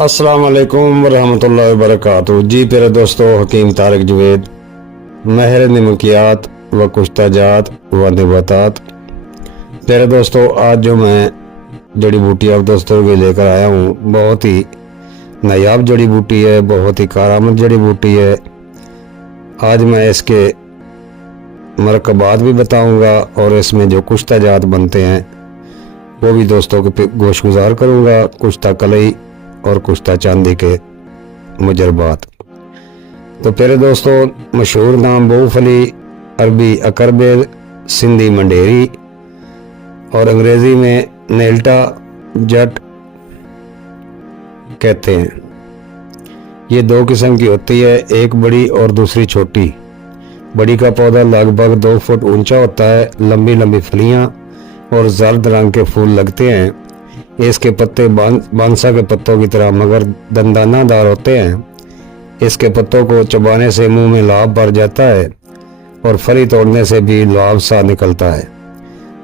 अस्सलाम वालेकुम रहमतुल्लाहि वबरकातुहू। जी प्यारे दोस्तों, हकीम तारिक जवेद, महर नमकियात व कुश्ताजात व नबातात। प्यारे दोस्तों, आज जो मैं जड़ी बूटी आप दोस्तों के लेकर आया हूँ, बहुत ही नायाब जड़ी बूटी है, बहुत ही कारामद जड़ी बूटी है। आज मैं इसके मरकबात भी बताऊँगा और इसमें जो कुश्ताजात बनते हैं वो भी दोस्तों के गोशगुजार करूँगा। कुश्ता कलई और कुश्ता चांदी के मुजरबात। तो प्यारे दोस्तों, मशहूर नाम बऊफली, अरबी अकरबेल, सिंधी मंडेरी और अंग्रेज़ी में नेल्टा जट कहते हैं। ये दो किस्म की होती है, एक बड़ी और दूसरी छोटी। बड़ी का पौधा लगभग 2 फुट ऊंचा होता है, लंबी लंबी फलियां और जर्द रंग के फूल लगते हैं। इसके पत्ते बांसा के पत्तों की तरह मगर दंदानादार होते हैं। इसके पत्तों को चबाने से मुंह में लाभ भर जाता है और फली तोड़ने से भी लाभ सा निकलता है।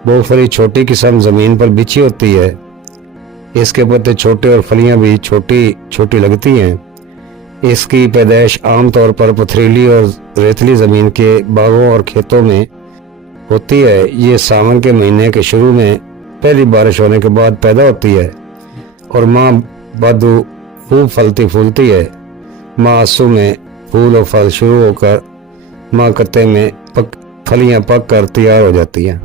वो फली छोटी किस्म ज़मीन पर बिछी होती है। इसके पत्ते छोटे और फलियां भी छोटी छोटी लगती हैं। इसकी पैदाइश आमतौर पर पथरीली और रेतली ज़मीन के बागों और खेतों में होती है। ये सावन के महीने के शुरू में पहली बारिश होने के बाद पैदा होती है और माह बदू खूब फलती फूलती है। माह आसू में फूल और फल शुरू होकर माह कत्ते में फलियां पक कर तैयार हो जाती हैं।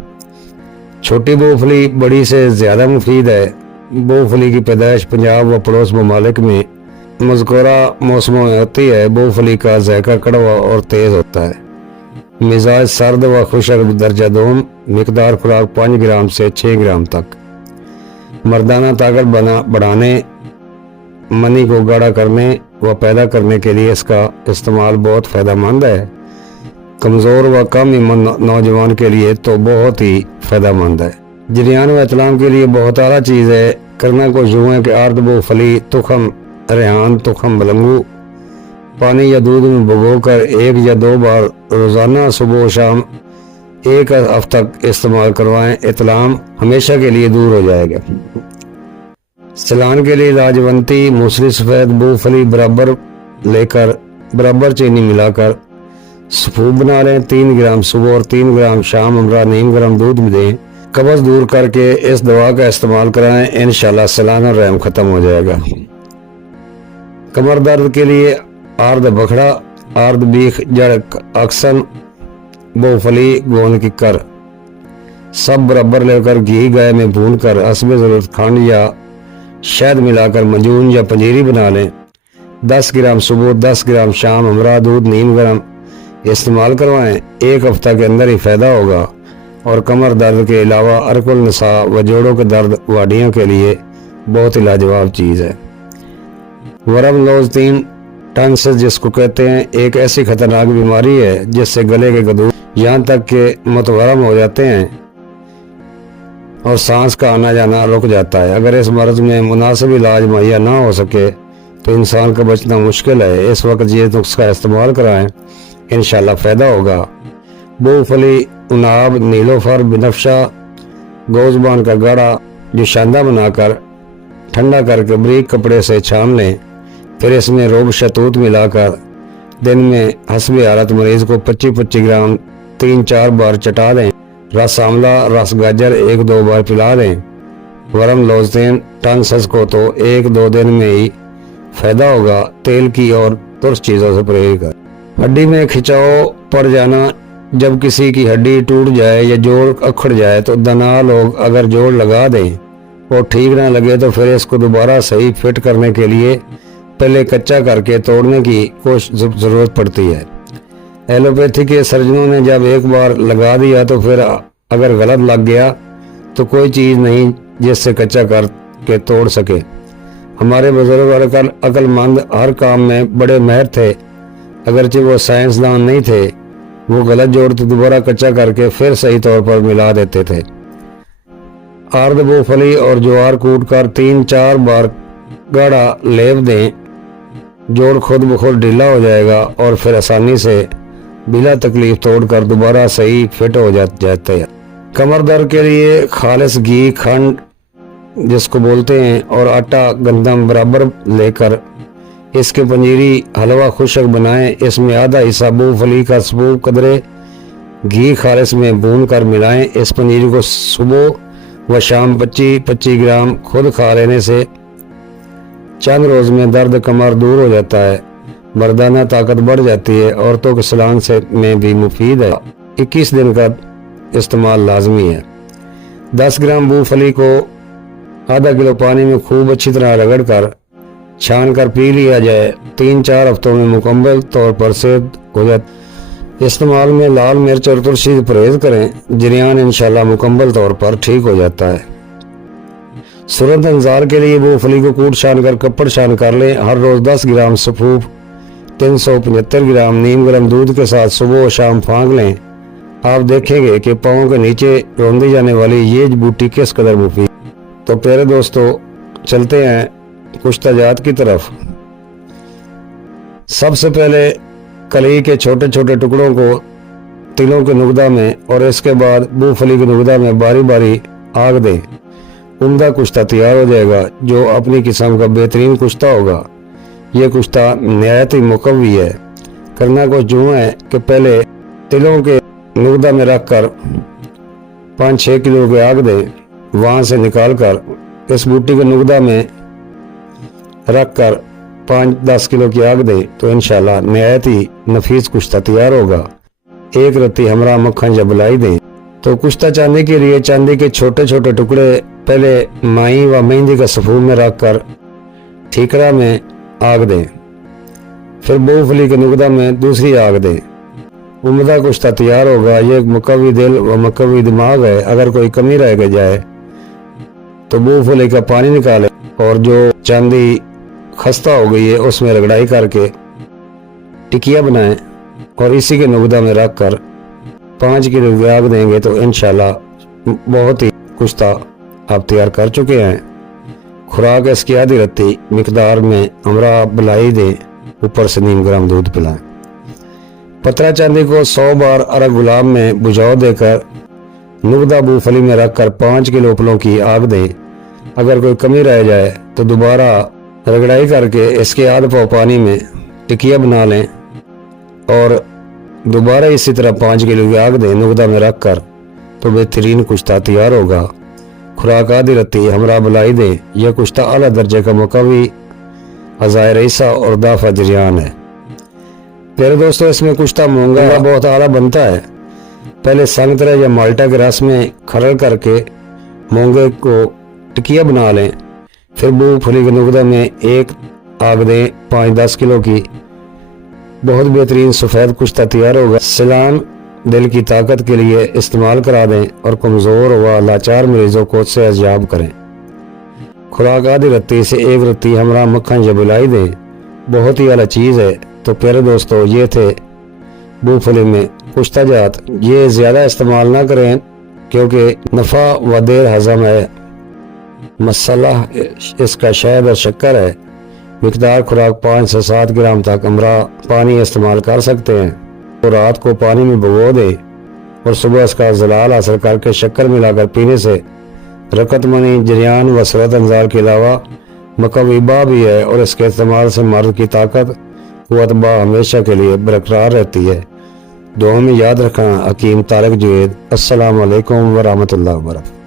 छोटी बऊफली बड़ी से ज़्यादा मुफीद है। बऊफली की पैदाइश पंजाब व पड़ोस ममालिक में मज़कूरा मौसमों में होती है। बऊफली का जायका कड़वा और तेज़ होता है। मिजाज सर्द व खुशक दर्जा दोम। मिकदार खुराक 5 ग्राम से 6 ग्राम तक। मर्दाना ताकत बढ़ाने, मनी को गाढ़ा करने व पैदा करने के लिए इसका इस्तेमाल बहुत फ़ायदेमंद है। कमज़ोर व कम ईमान नौजवान के लिए तो बहुत ही फ़ायदेमंद है। जरियान व इतलाम के लिए बहुत आला चीज़ है। करना को यूँ है कि अर्द बऊफली, तुखम रेहान, तुखम बलंगू पानी या दूध में भिगोकर 1 या 2 बार रोज़ाना सुबह शाम 1 हफ्ता इस्तेमाल करवाएं। इतलाम हमेशा के लिए दूर हो जाएगा। सलान के लिए लाजवंती, मूसली सफ़ेद बूफली बराबर लेकर बराबर चीनी मिलाकर सफूब बना लें। 3 ग्राम सुबह और 3 ग्राम शाम हमरा नीम गर्म दूध में दें। कब्ज़ दूर करके इस दवा का इस्तेमाल कराएं। इंशाल्लाह सलाना रहम ख़त्म हो जाएगा। कमर दर्द के लिए आर्द बखड़ा, आर्द बीख, जड़ अक्सन, बऊफली, गोंद की कर सब बराबर लेकर घी गाय में भून कर हस्बे ज़रूरत खंड या शहद मिलाकर मंजून या पंजीरी बना लें। 10 ग्राम सुबह, 10 ग्राम शाम हमरा दूध नीम गर्म इस्तेमाल करवाएं। 1 हफ्ता के अंदर ही फ़ायदा होगा और कमर दर्द के अलावा अरकुल नसा व जोड़ों के दर्द व हड्डियों के लिए बहुत ही लाजवाब चीज़ है। वरम लौज़तीन टॉन्सिल जिसको कहते हैं, एक ऐसी खतरनाक बीमारी है जिससे गले के गदूर यहाँ तक के मुतवरम हो जाते हैं और सांस का आना जाना रुक जाता है। अगर इस मर्ज में मुनासिब इलाज मुहैया ना हो सके तो इंसान का बचना मुश्किल है। इस वक्त ये नुस्खा इस्तेमाल कराएं, इंशाल्लाह फ़ायदा होगा। बऊफली, उनाब, नीलोफर, बिनफ्शा, गोज़बान का गाढ़ा जो शांदा बनाकर ठंडा करके बारीक कपड़े से छान लें। फिर इसमें रोब शतूत मिलाकर दिन में हस्बे हालत मरीज़ को 25-25 ग्राम 3-4 बार चटा दें। रस आंवला, रस गाजर 1-2 बार पिला दें। वरम लौज़तीन टॉन्सिल को तो 1-2 दिन में ही फ़ायदा होगा। तेल की और तुर्स चीज़ों से परहेज कर। हड्डी में खिंचाव पड़ जाना, जब किसी की हड्डी टूट जाए या जोड़ अखड़ जाए तो दना लोग अगर जोड़ लगा दें और ठीक ना लगे तो फिर इसको दोबारा सही फिट करने के लिए पहले कच्चा करके तोड़ने की ज़रूरत पड़ती है। एलोपैथी के सर्जनों ने जब एक बार लगा दिया तो फिर अगर गलत लग गया तो कोई चीज़ नहीं जिससे कच्चा करके तोड़ सके। हमारे बुजुर्ग अक्लमंद हर काम में बड़े माहिर थे। अगरचे वो साइंसदान नहीं थे, वो गलत जोड़ तो दोबारा कच्चा करके फिर सही तौर पर मिला देते थे। आर्द बऊफली और ज्वार कूट कर 3-4 बार गाढ़ा लेप दें। जोड़ खुद ब खुद ढीला हो जाएगा और फिर आसानी से बिला तकलीफ तोड़कर दोबारा सही फिट हो जाते हैं। कमर दर्द के लिए खालिस घी, खंड जिसको बोलते हैं, और आटा गंदम बराबर लेकर इसके पंजीरी हलवा खुशक बनाएं। इसमें आधा हिस्सा मूंगफली का सबूब कदरे घी खालिस में भून कर मिलाएं। इस पंजीरी को सुबह व शाम 25-25 ग्राम खुद खा लेने से चंद रोज में दर्द कमर दूर हो जाता है, मर्दाना ताकत बढ़ जाती है, औरतों के सलान से में भी मुफीद है। 21 दिन का इस्तेमाल लाजमी है। 10 ग्राम मूंगफली को आधा किलो पानी में खूब अच्छी तरह रगड़ कर छान कर पी लिया जाए। 3-4 हफ्तों में मुकम्मल तौर पर सेहत हो जाती। इस्तेमाल में लाल मिर्च और तुलसी से परहेज करें, जरियान इंशाल्लाह मुकम्मल तौर पर ठीक हो जाता है। सूरत अंजार के लिए मूंगफली को कूट छान कर कपड़ छान कर लें। हर रोज 10 ग्राम सफूफ 375 ग्राम नीम गर्म दूध के साथ सुबह और शाम फांक लें। आप देखेंगे कि पाँव के नीचे रौंदी जाने वाली ये बूटी किस कदर मुफीद। तो प्यारे दोस्तों, चलते हैं कुश्ताजात की तरफ। सबसे पहले कली के छोटे छोटे टुकड़ों को तिलों के नुकदा में और इसके बाद मूंगफली के नुकदा में बारी बारी आग दें। उम्दा कुश्ता तैयार हो जाएगा, जो अपनी किस्म का बेहतरीन कुश्ता होगा। यह कुश्ता नहायत ही मुकव्वी है। करना कुछ यूं है कि पहले तिलों के नुकदा में रख कर 5-6 किलो की आग दें। वहां से निकाल कर इस बूटी के नुकदा में रख कर 5-10 किलो की आग दें, तो इंशाल्लाह नहायत ही नफीस कुश्ता तैयार होगा। एक रत्ती हमरा मक्खन जब लाई दें। तो कुश्ता चांदी के लिए चांदी के छोटे छोटे टुकड़े पहले माई व मेहंदी का सफूर में रख कर ठीकरा में आग दें। फिर मूंगफली के नुकदा में दूसरी आग दें। उम्दा कुश्ता तैयार होगा। ये एक मुकव्वी दिल व मुकव्वी दिमाग है। अगर कोई कमी रह जाए तो मूंगफली का पानी निकालें और जो चांदी खस्ता हो गई है उसमें रगड़ाई करके टिकिया बनाएं और इसी के नुकदा में रख कर 5 किलो की आग देंगे तो इंशाल्लाह बहुत ही कुश्ता आप तैयार कर चुके हैं। खुराक इसकी आधी रत्ती मिकदार में हमरा बलाई दें, ऊपर से नीम गर्म दूध पिलाएं। पतरा चांदी को 100 बार अरग गुलाब में बुझाव देकर नुकदा मूंगफली में रखकर 5 किलो उपलों की आग दें। अगर कोई कमी रह जाए तो दोबारा रगड़ाई करके इसके आध पाव पानी में टिकिया बना लें और दोबारा इसी तरह 5 किलो की आग दें नुकदा में रख कर, तो बेहतरीन कुश्ता तैयार होगा। खुराक आधी रत्ती हमरा बुलाई दें। यह कुश्ता आला दर्जे का मुकव्वी अज़ाए रईसा और दाफा जरियान है। प्यारे दोस्तों, इसमें कुश्ता मूंगा बहुत आला बनता है। पहले संतरे या माल्टा के रस में खरड़ करके मूंगे को टिकिया बना लें। फिर मूंगफली के नुकदा में एक आग दें 5-10 किलो की। बहुत बेहतरीन सफ़ेद कुश्ता तैयार होगा। सलान दिल की ताकत के लिए इस्तेमाल करा दें और कमज़ोर व लाचार मरीजों को सेहतयाब करें। खुराक आधी रत्ती से 1 रत्ती हमरा मक्खन या बुलाई दें। बहुत ही आला चीज़ है। तो प्यारे दोस्तों, ये थे मूंगफली में कुश्ताजात। ये ज़्यादा इस्तेमाल ना करें क्योंकि नफ़ा व देर हज़म है। मसाला इसका शहद और शक्कर है। मिकदार खुराक 5 से 7 ग्राम तक हमरा पानी इस्तेमाल कर सकते हैं। तो रात को पानी में भिगो दें और सुबह इसका ज़लाल हासिल करके शक्कर मिलाकर पीने से रकतमनी, जरियान व सूरत अंजार के अलावा मकवीबा भी है और इसके इस्तेमाल से मर्द की ताकत कुव्वत हमेशा के लिए बरकरार रहती है। दुआ में याद रखना। हकीम तारिक जुवैद। अस्सलाम वालेकुम व रहमतुल्लाहि व बरकातहू।